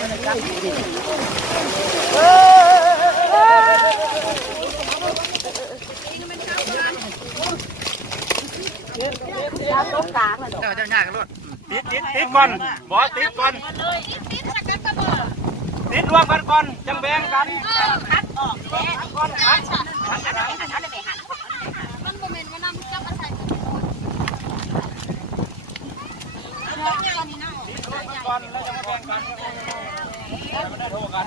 เจ้าหน้ากันรถติดก่อนบอติดก่อนติดรวมกันก่อนจังแบ่งกันคัดออกก่อนคัดมันโมเมนต์ว่านำจับมาใส่ก่อนแล้วจะมาแบ่งกันแล้วมาได้โทรกัน